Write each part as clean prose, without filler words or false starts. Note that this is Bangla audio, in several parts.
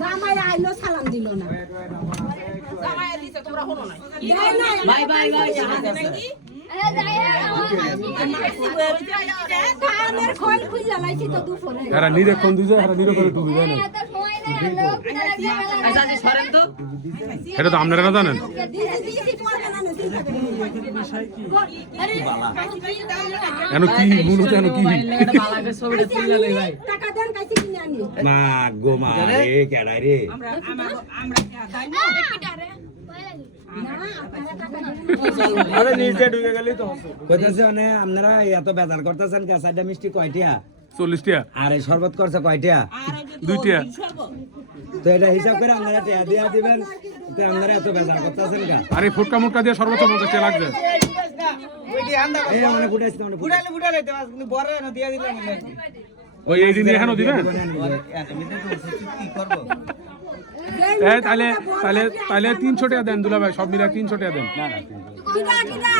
জামাই আইলো সালাম দিল না জামাই দিছে তোমরা হলো না ভাই ভাই ভাই নাকি কানের খোল খুইলা লাইছি তো দুপুরে এরা নিরীক্ষণ দিছে এরা নিরীক্ষণ টুবি জানেন আচ্ছা আচ্ছা সরেন তো এটা তো আপনারা না জানেন এনো কি মূলত এনো কি এটা বালাকে ছবিটা তুলে লই ভাই টাকা দেন কাইছে কিনে আনি মা গো মা রে কেডা রে আমরা দাই না আরে নিচে ঢুকে গেলি তো কইতাছে মানে আপনারা এত বেজার করতেছেন কা সাইডা মিষ্টি কয়টিয়া 40 টাকা আর এই শরবত করছে কয়টিয়া দুইটা তো এটা হিসাব করে আপনারা টিয়া দিয়া দিবেন তো আপনারা এত বেজার করতেছেন কা আরে ফুটকা মুটকা দিয়ে সর্বোচ্চ 50 টাকা লাগবে ওইটি আন্দা এই মানে ফুটাইছে মানে ফুটালে দিতে পারছ কিন্তু বড় না দিয়া দিলাম ওই এই দিন এখানেও দিবেন কি করব এই তাহলে তাহলে তাহলে 300 টাকা দেন দুলা ভাই সব মিলা 300 টাকা দেন না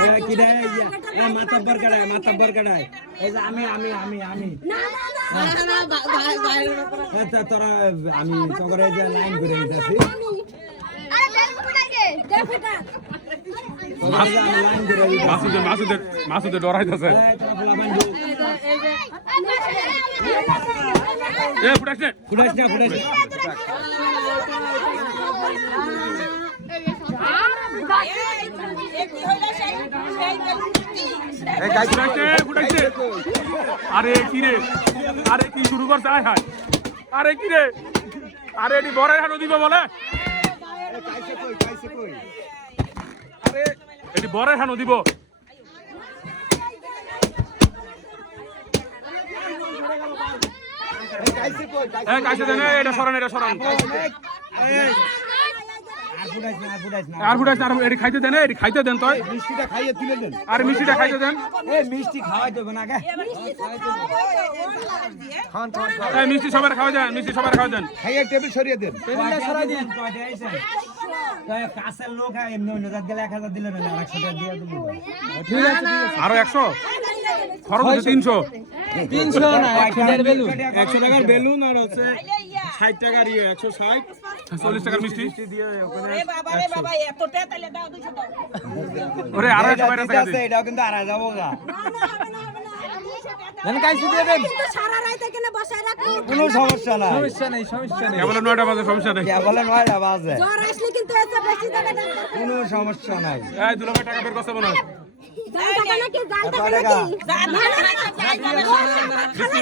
না কি রে মাতাব্বর কাটায় এই যে আমি তোরা আমি তোরে যে লাইন করে দিতেছি মাসুদে ডরাইতেছে এ ফুটাইছে ফুটাইছ না ফুটাইছে আরে কি রে আরে কি শুরু করছে আয় হায় আরে কি রে আরে এটি বড় হানো দিবে বলে আরে এটি বড় হানো দিব কাইছে দেন এটা সরান আর ফুটাইছ না আর এটি খাইতে দেন এটি খাইতে দেন তুই মিষ্টিটা খাইয়ে তুলে দেন আর মিষ্টিটা খাইতে দেন এই মিষ্টি খাওয়াই দেব না গে এই মিষ্টি সবার খাওয়া দেন খাইয়ে টেবিল সরিয়ে দেন টেবিলটা সরাই দিন কয়টা আইছেন কয় কাছের লোক এমনি অন্য জাত গেলে 1000 দিলে না 100 টাকা দিয়ে দেব ঠিক আছে আরো 100 খরচ হচ্ছে 300 না 100 বেলুন 100 টাকার বেলুন আর হচ্ছে 60 টাকার 160 40 টাকার মিষ্টি দিয়ে ওখানে রে বাবা এতটা তাহলে দাও 200 দাও ওরে আরো 100 টাকা আছে এটাও কিন্তু আড়াই যাবো গা দেন কাইছে দিয়ে দেন কিন্তু সারা রাত এখানে বসায় রাখো কোনো সমস্যা নাই সমস্যা নেই কেবল 9টা বাজে সমস্যা নেই কে বলে 9টা বাজে জ্বর আসলে কিন্তু এত বেশি টাকা দেন কোনো সমস্যা নাই এই দুলা ভাই টাকা বের করতে বলো জাল টাকা নাকি জাল টাকা টাকা নাকি